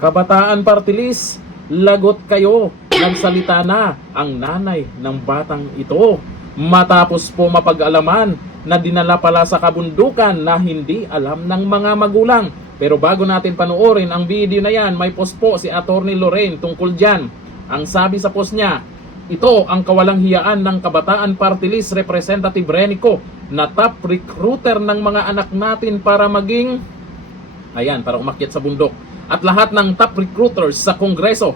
Kabataan Party List, lagot kayo. Nagsalita na ang nanay ng batang ito. Matapos po mapag-alaman na dinala pala sa kabundukan na hindi alam ng mga magulang. Pero bago natin panoorin ang video na yan, may post po si Attorney Lorraine tungkol dyan. Ang sabi sa post niya, ito ang kawalang hiyaan ng Kabataan Party List Representative Renico na top recruiter ng mga anak natin para maging, para umakyat sa bundok. At lahat ng top recruiters sa Kongreso.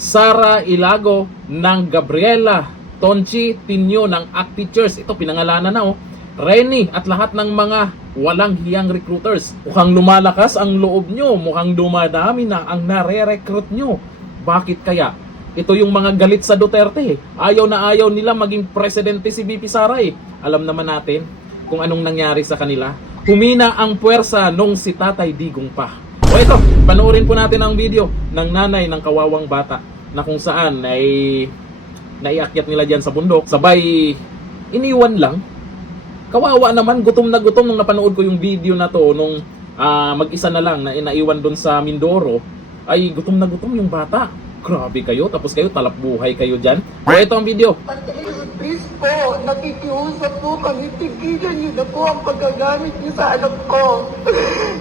Sara Ilago ng Gabriela Tonchi Tinyo ng ACT Teachers. Ito pinangalanan na Reni at lahat ng mga walang hiyang recruiters. Mukhang lumalakas ang loob nyo. Mukhang dumadami na ang nare-recruit nyo. Bakit kaya? Ito yung mga galit sa Duterte. Ayaw na ayaw nila maging presidente si VP Sara Alam naman natin kung anong nangyari sa kanila. Humina ang puwersa nung si Tatay Digong pa. O ito, panoorin po natin ang video ng nanay ng kawawang bata na kung saan ay naiakyat nila dyan sa bundok. Sabay, iniwan lang. Kawawa naman, gutom na gutom nung napanood ko yung video na to nung mag-isa na lang na inaiwan doon sa Mindoro. Ay gutom na gutom yung bata. Grabe kayo, tapos kayo talap buhay kayo dyan. O ito ang video. Please po, nakikiusap po kami, tigilan niyo na po ang paggagamit niyo sa anak ko.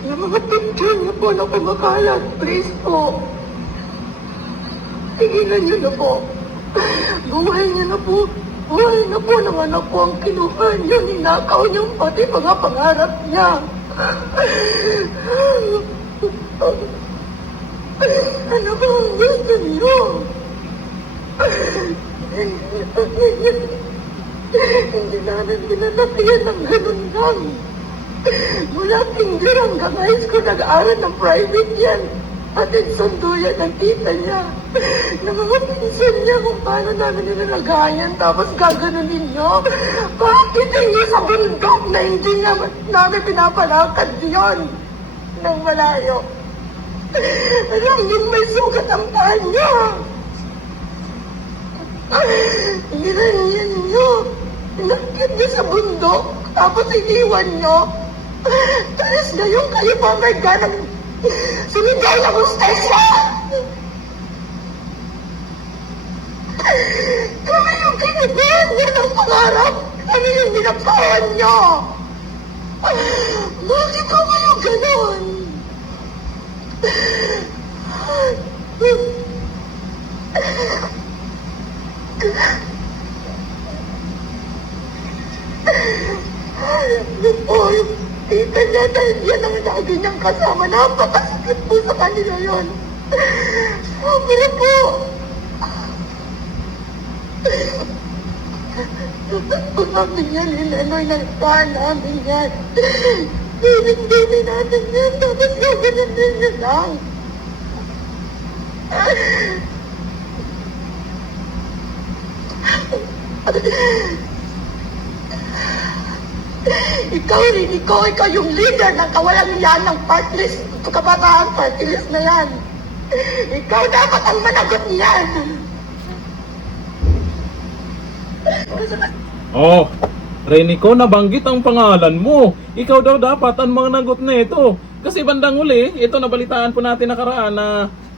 Yung mga picture niyo po na kumakalat, please po. Tigilan niyo na po. Buhay niyo na po. Buhay na po ng anak ko ang kinuha niyo, ninakaw niyo pati mga pangarap niya. Ano ba ang gusto niyo? Hindi namin pinanapian ng ganun lang. Mula kinder hanggang high school, nag-aaral ng private yan. Atin sundo yan ng tita niya. Ng mga pinsan niya kung paano namin nilalagayan. Tapos gaganunin niyo. Bakit hindi sa bundok na hindi namin pinapalakad yun ng malayo? Alam niyo may sugat ang paa niya. Ginanyan niyo. Inakit niyo sa bundok. Tapos iniwan niyo. Talis na yung kayo pa may ganang sumigaw na gustesya. Kami yung kinibihan niya ng pangarap. Kami yung binapawan niyo. Bakit ko kayo ganon? Yung tita niya dahil yan ang lagi niyang kasama. Napakasakit po sa kanila yun. Sabi po. Kung namin yan, inanoy ng paa namin yan. Bibig-bibig natin yan. Tapos gaganon din niya lang. Ikaw yung leader ng kawalang yan ng party list, kabataan party list na yan. Ikaw dapat ang managot niyan. Renico, nabanggit ang pangalan mo. Ikaw daw dapat ang managot na ito. Kasi bandang uli, ito nabalitaan po natin nakaraan na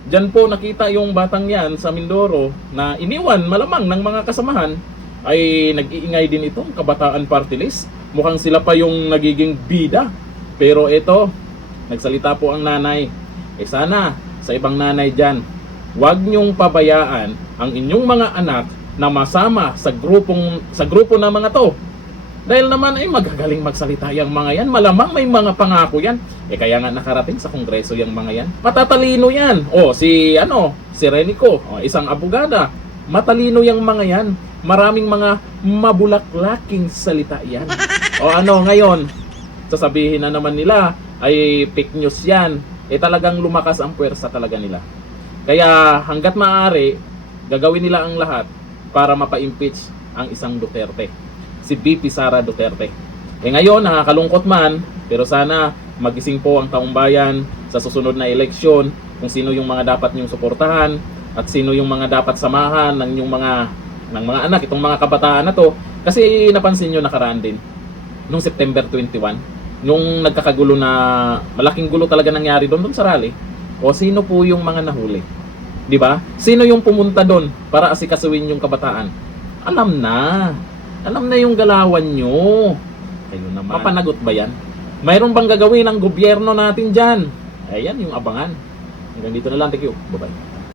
dyan po nakita yung batang yan sa Mindoro na iniwan malamang ng mga kasamahan. Ay nag-iingay din itong Kabataan Party List. Mukhang sila pa yung nagiging bida. Pero ito, nagsalita po ang nanay. Sana sa ibang nanay dyan, huwag nyong pabayaan ang inyong mga anak na masama sa grupo ng mga to. Dahil naman ay magagaling magsalita yung mga yan. Malamang may mga pangako yan. Kaya nga nakarating sa Kongreso yung mga yan. Matatalino yan. Si Renico, isang abogada. Matalino yung mga yan. Maraming mga mabulaklaking salita yan. Ngayon, sasabihin na naman nila ay fake news yan. Talagang lumakas ang puwersa talaga nila. Kaya hanggat maaari, gagawin nila ang lahat para mapa-impeach ang isang Duterte. Si VP Sara Duterte. Ngayon, nakakalungkot man, pero sana magising po ang taong bayan sa susunod na eleksyon kung sino yung mga dapat niyong suportahan at sino yung mga dapat samahan ng mga anak, itong mga kabataan na to. Kasi napansin nyo nakaraan din, nung September 21, nung nagkakagulo na, malaking gulo talaga nangyari doon sa rally. O sino po yung mga nahuli? 'Di ba? Sino yung pumunta doon para asikasuhin yung kabataan? Alam na. Alam na yung galawan nyo. Kayo naman. Mapanagot ba yan? Mayroon bang gagawin ang gobyerno natin dyan? Ayan yung abangan. Hanggang dito na lang. Thank you. Bye-bye.